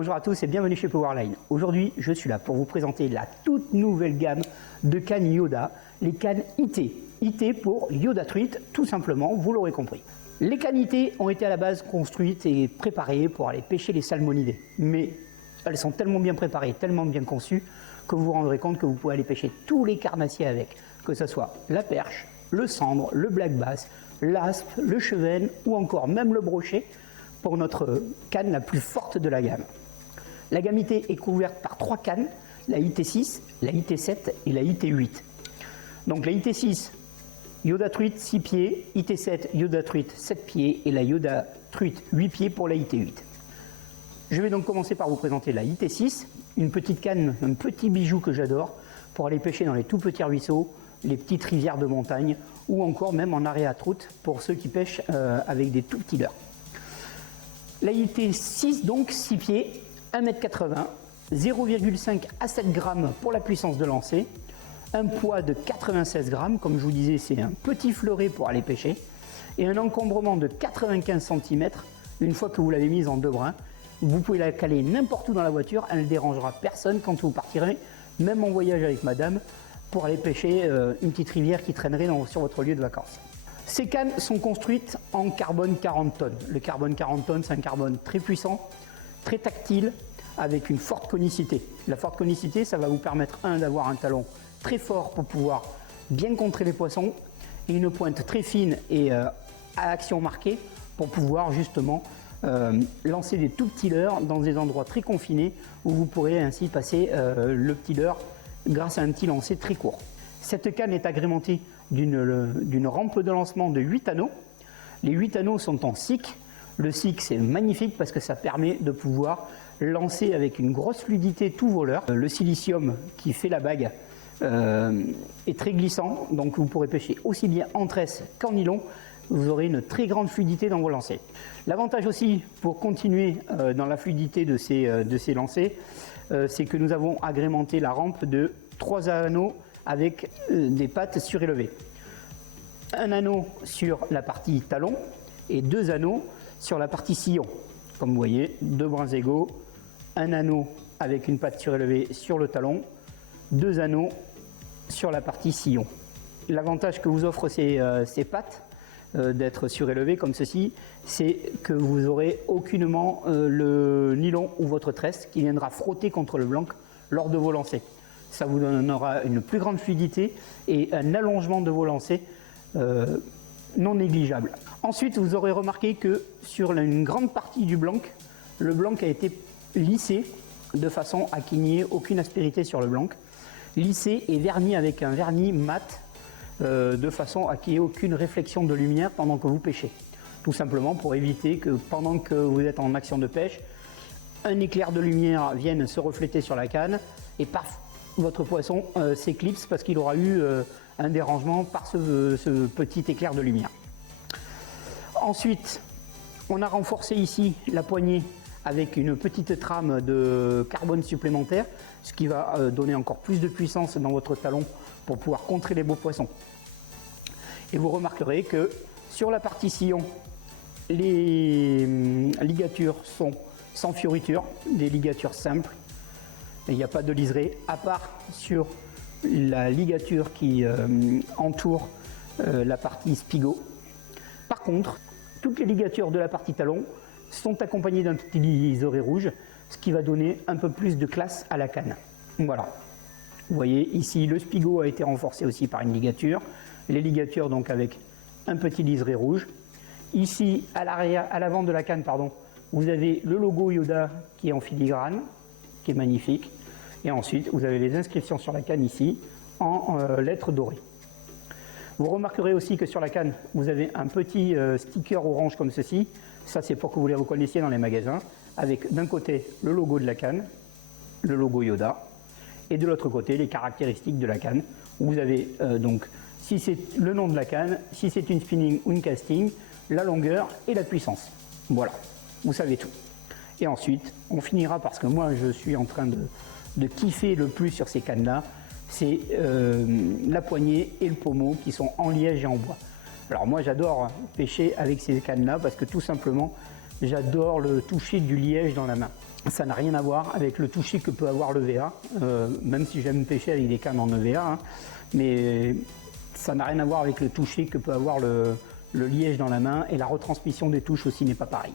Bonjour à tous et bienvenue chez Powerline. Aujourd'hui, je suis là pour vous présenter la toute nouvelle gamme de cannes Yoda, les cannes IT. IT pour Yoda Truite, tout simplement, vous l'aurez compris. Les cannes IT ont été à la base construites et préparées pour aller pêcher les salmonidés. Mais elles sont tellement bien préparées, tellement bien conçues, que vous vous rendrez compte que vous pouvez aller pêcher tous les carnassiers avec. Que ce soit la perche, le cendre, le black bass, l'aspe, le chevenne ou encore même le brochet pour notre canne la plus forte de la gamme. La gamme IT est couverte par 3 cannes, la IT6, la IT7 et la IT8. Donc la IT6, Yoda Truite 6 pieds, IT7, Yoda Truite 7 pieds et la Yoda Truite 8 pieds pour la IT8. Je vais donc commencer par vous présenter la IT6, une petite canne, un petit bijou que j'adore pour aller pêcher dans les tout petits ruisseaux, les petites rivières de montagne ou encore même en arrêt à troute pour ceux qui pêchent avec des tout petits leurres. La IT6 donc 6 pieds, 1,80 m, 0,5 à 7 g pour la puissance de lancer, un poids de 96 g, comme je vous disais c'est un petit fleuret pour aller pêcher, et un encombrement de 95 cm une fois que vous l'avez mise en 2 brins. Vous pouvez la caler n'importe où dans la voiture, elle ne dérangera personne quand vous partirez, même en voyage avec madame, pour aller pêcher une petite rivière qui traînerait sur votre lieu de vacances. Ces cannes sont construites en carbone 40 tonnes. Le carbone 40 tonnes, c'est un carbone très puissant, très tactile, avec une forte conicité. La forte conicité, ça va vous permettre, d'avoir un talon très fort pour pouvoir bien contrer les poissons, et une pointe très fine et à action marquée pour pouvoir justement lancer des tout petits leurres dans des endroits très confinés où vous pourrez ainsi passer le petit leurre grâce à un petit lancer très court. Cette canne est agrémentée d'une rampe de lancement de 8 anneaux. Les 8 anneaux sont en SIC. Le SIC c'est magnifique parce que ça permet de pouvoir lancer avec une grosse fluidité tous vos leurres. Le silicium qui fait la bague est très glissant, donc vous pourrez pêcher aussi bien en tresse qu'en nylon. Vous aurez une très grande fluidité dans vos lancers. L'avantage aussi pour continuer dans la fluidité de ces lancers, c'est que nous avons agrémenté la rampe de 3 anneaux avec des pattes surélevées. Un anneau sur la partie talon et 2 anneaux sur la partie sillon. Comme vous voyez, 2 brins égaux, un anneau avec une patte surélevée sur le talon, 2 anneaux sur la partie sillon. L'avantage que vous offrent ces pattes, d'être surélevées comme ceci, c'est que vous aurez aucunement le nylon ou votre tresse qui viendra frotter contre le blanc lors de vos lancers. Ça vous donnera une plus grande fluidité et un allongement de vos lancers non négligeable. Ensuite, vous aurez remarqué que sur une grande partie du blanc, le blanc a été lissé de façon à qu'il n'y ait aucune aspérité sur le blanc. Lissé et verni avec un vernis mat de façon à qu'il n'y ait aucune réflexion de lumière pendant que vous pêchez. Tout simplement pour éviter que pendant que vous êtes en action de pêche, un éclair de lumière vienne se refléter sur la canne et paf, votre poisson s'éclipse parce qu'il aura eu un dérangement par ce petit éclair de lumière. Ensuite, on a renforcé ici la poignée avec une petite trame de carbone supplémentaire, ce qui va donner encore plus de puissance dans votre talon pour pouvoir contrer les beaux poissons. Et vous remarquerez que sur la partie sillon, les ligatures sont sans fioritures, des ligatures simples. Il n'y a pas de liseré, à part sur la ligature qui entoure la partie spigot. Par contre, toutes les ligatures de la partie talon sont accompagnées d'un petit liseré rouge, ce qui va donner un peu plus de classe à la canne. Voilà. Vous voyez ici le spigot a été renforcé aussi par une ligature, les ligatures donc avec un petit liseré rouge. Ici à l'arrière, à l'avant de la canne, pardon, vous avez le logo Yoda qui est en filigrane, qui est magnifique. Et ensuite, vous avez les inscriptions sur la canne ici en lettres dorées. Vous remarquerez aussi que sur la canne, vous avez un petit sticker orange comme ceci. Ça, c'est pour que vous les reconnaissiez dans les magasins. Avec d'un côté le logo de la canne, le logo Yoda, et de l'autre côté les caractéristiques de la canne. Vous avez donc, si c'est le nom de la canne, si c'est une spinning ou une casting, la longueur et la puissance. Voilà, vous savez tout. Et ensuite, on finira parce que moi, je suis en train de kiffer le plus sur ces cannes-là, c'est la poignée et le pommeau qui sont en liège et en bois. Alors moi, j'adore pêcher avec ces cannes-là parce que tout simplement, j'adore le toucher du liège dans la main. Ça n'a rien à voir avec le toucher que peut avoir l'EVA, même si j'aime pêcher avec des cannes en EVA, hein, mais ça n'a rien à voir avec le toucher que peut avoir le liège dans la main, et la retransmission des touches aussi n'est pas pareille.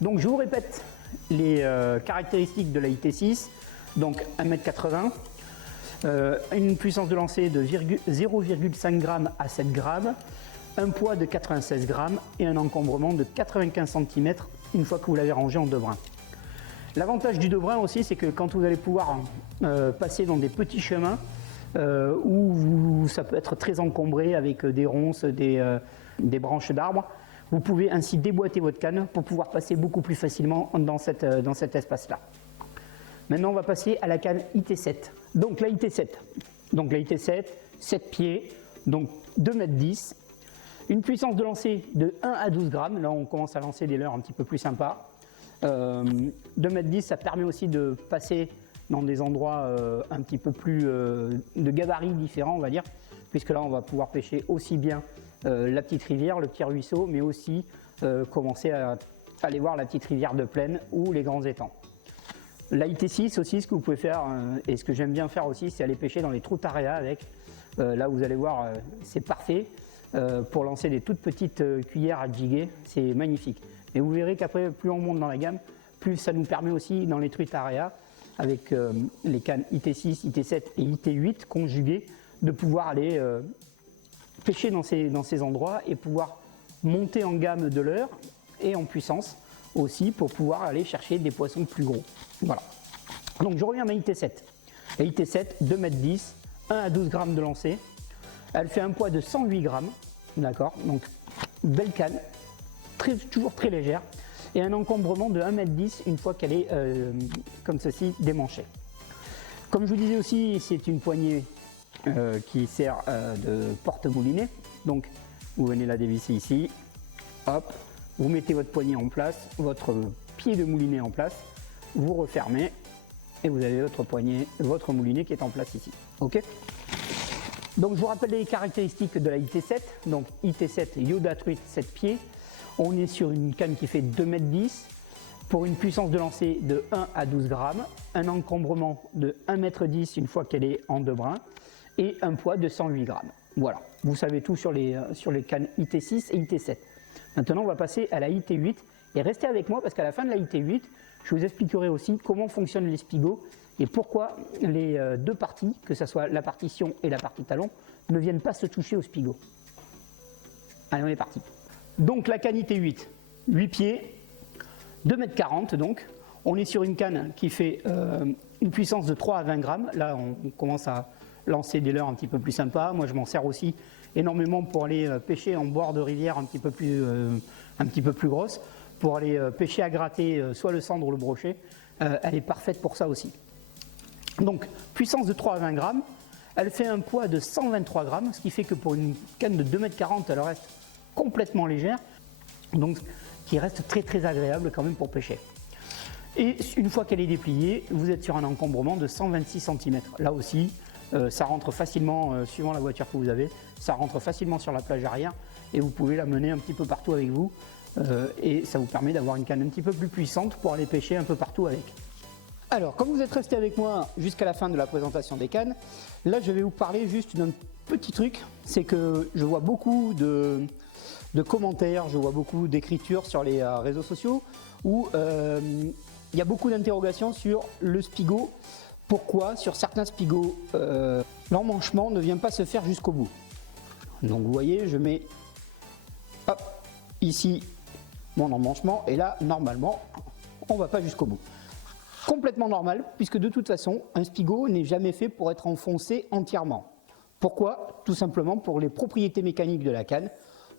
Donc je vous répète les caractéristiques de la IT6, donc 1,80 m, une puissance de lancer de 0,5 g à 7 g, un poids de 96 g et un encombrement de 95 cm une fois que vous l'avez rangé en deux brins. L'avantage du deux brins aussi, c'est que quand vous allez pouvoir passer dans des petits chemins où ça peut être très encombré avec des ronces, des branches d'arbres, vous pouvez ainsi déboîter votre canne pour pouvoir passer beaucoup plus facilement dans cet espace-là. Maintenant, on va passer à la canne IT7. Donc la IT7, 7 pieds, donc 2,10 m, une puissance de lancer de 1 à 12 g. Là, on commence à lancer des leurres un petit peu plus sympas. 2,10 m, ça permet aussi de passer dans des endroits un petit peu plus de gabarits différents, on va dire, puisque là, on va pouvoir pêcher aussi bien la petite rivière, le petit ruisseau, mais aussi commencer à aller voir la petite rivière de plaine ou les grands étangs. La IT6 aussi, ce que vous pouvez faire, et ce que j'aime bien faire aussi, c'est aller pêcher dans les trous taria avec. Là, vous allez voir, c'est parfait pour lancer des toutes petites cuillères à jiguer, c'est magnifique. Mais vous verrez qu'après, plus on monte dans la gamme, plus ça nous permet aussi dans les truites taria, avec les cannes IT6, IT7 et IT8 conjuguées, de pouvoir aller pêcher dans ces endroits et pouvoir monter en gamme de leurre et en puissance aussi pour pouvoir aller chercher des poissons plus gros. Voilà. Donc je reviens à ma IT7. La IT7, 2,10 m, 1 à 12 g de lancer. Elle fait un poids de 108 g. D'accord. Donc belle canne, toujours très légère. Et un encombrement de 1,10 m une fois qu'elle est comme ceci démanchée. Comme je vous disais aussi, c'est une poignée qui sert de porte-moulinet. Donc vous venez la dévisser ici, hop, vous mettez votre poignée en place, votre pied de moulinet en place, vous refermez et vous avez votre moulinet qui est en place ici. Ok. Donc je vous rappelle les caractéristiques de la IT7. Donc IT7 Yoda truite 7 pieds. On est sur une canne qui fait 2,10 m pour une puissance de lancer de 1 à 12 g, un encombrement de 1,10 m une fois qu'elle est en deux brins et un poids de 108 g. Voilà, vous savez tout sur les cannes IT6 et IT7. Maintenant, on va passer à la IT8 et restez avec moi parce qu'à la fin de la IT8, je vous expliquerai aussi comment fonctionnent les spigots et pourquoi les deux parties, que ce soit la partie sion et la partie talon, ne viennent pas se toucher au spigot. Allez, on est parti. Donc la canne IT8, 8 pieds, 2,40 m donc. On est sur une canne qui fait une puissance de 3 à 20 g. Là, on commence à lancer des leurres un petit peu plus sympas. Moi, je m'en sers aussi énormément pour aller pêcher en bord de rivière un petit peu plus grosse, pour aller pêcher à gratter soit le cendre ou le brochet. Elle est parfaite pour ça aussi. Donc, puissance de 3 à 20 g. Elle fait un poids de 123 g, ce qui fait que pour une canne de 2,40 m, elle reste complètement légère, donc qui reste très très agréable quand même pour pêcher. Et une fois qu'elle est dépliée, vous êtes sur un encombrement de 126 cm. Là aussi, ça rentre facilement, suivant la voiture que vous avez, ça rentre facilement sur la plage arrière et vous pouvez la mener un petit peu partout avec vous et ça vous permet d'avoir une canne un petit peu plus puissante pour aller pêcher un peu partout avec. Alors, comme vous êtes resté avec moi jusqu'à la fin de la présentation des cannes, là je vais vous parler juste d'un petit truc, c'est que je vois beaucoup de commentaires, je vois beaucoup d'écritures sur les réseaux sociaux où il y a beaucoup d'interrogations sur le spigot. Pourquoi sur certains spigots l'emmanchement ne vient pas se faire jusqu'au bout. Donc vous voyez, je mets hop, ici mon emmanchement et là normalement on ne va pas jusqu'au bout. Complètement normal puisque de toute façon un spigot n'est jamais fait pour être enfoncé entièrement. Pourquoi? Tout simplement pour les propriétés mécaniques de la canne,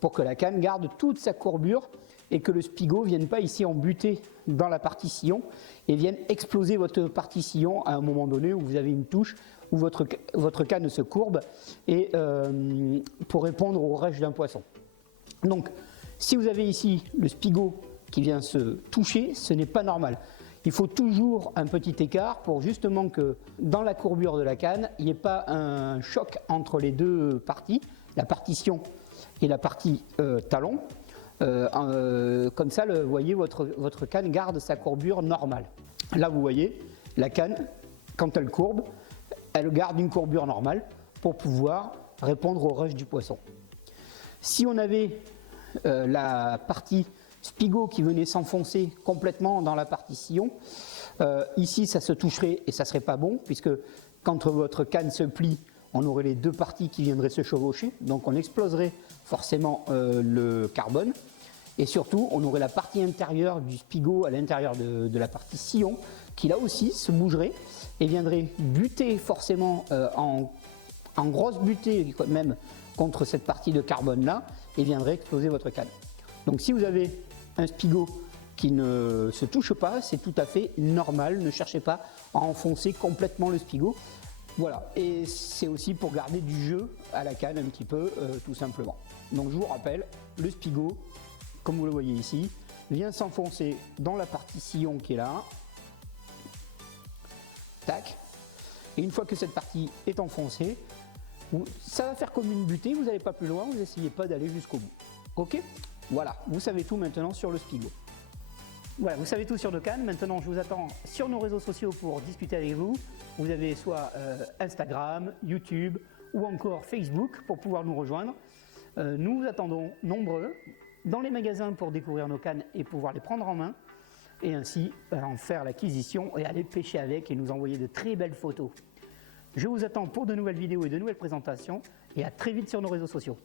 pour que la canne garde toute sa courbure et que le spigot ne vienne pas ici en buter dans la partie sillon et vienne exploser votre partie sillon à un moment donné où vous avez une touche où votre canne se courbe et pour répondre au rush d'un poisson. Donc si vous avez ici le spigot qui vient se toucher, ce n'est pas normal. Il faut toujours un petit écart pour justement que dans la courbure de la canne, il n'y ait pas un choc entre les deux parties, la partie sion et la partie talon. Comme ça, vous voyez, votre canne garde sa courbure normale. Là, vous voyez, la canne, quand elle courbe, elle garde une courbure normale pour pouvoir répondre au rush du poisson. Si on avait la partie spigot qui venait s'enfoncer complètement dans la partie sillon, ici ça se toucherait et ça serait pas bon, puisque quand votre canne se plie, on aurait les deux parties qui viendraient se chevaucher, donc on exploserait forcément le carbone, et surtout on aurait la partie intérieure du spigot à l'intérieur de la partie sillon qui là aussi se bougerait et viendrait buter forcément en grosse butée même contre cette partie de carbone là et viendrait exploser votre canne. Donc si vous avez un spigot qui ne se touche pas, c'est tout à fait normal, ne cherchez pas à enfoncer complètement le spigot. Voilà, et c'est aussi pour garder du jeu à la canne un petit peu, tout simplement. Donc je vous rappelle, le spigot, comme vous le voyez ici, vient s'enfoncer dans la partie sillon qui est là. Tac. Et une fois que cette partie est enfoncée, ça va faire comme une butée, vous n'allez pas plus loin, vous n'essayez pas d'aller jusqu'au bout. Ok? Voilà, vous savez tout maintenant sur le spigot. Voilà, vous savez tout sur nos cannes. Maintenant, je vous attends sur nos réseaux sociaux pour discuter avec vous. Vous avez soit Instagram, YouTube ou encore Facebook pour pouvoir nous rejoindre. Nous vous attendons nombreux dans les magasins pour découvrir nos cannes et pouvoir les prendre en main et ainsi en faire l'acquisition et aller pêcher avec et nous envoyer de très belles photos. Je vous attends pour de nouvelles vidéos et de nouvelles présentations et à très vite sur nos réseaux sociaux.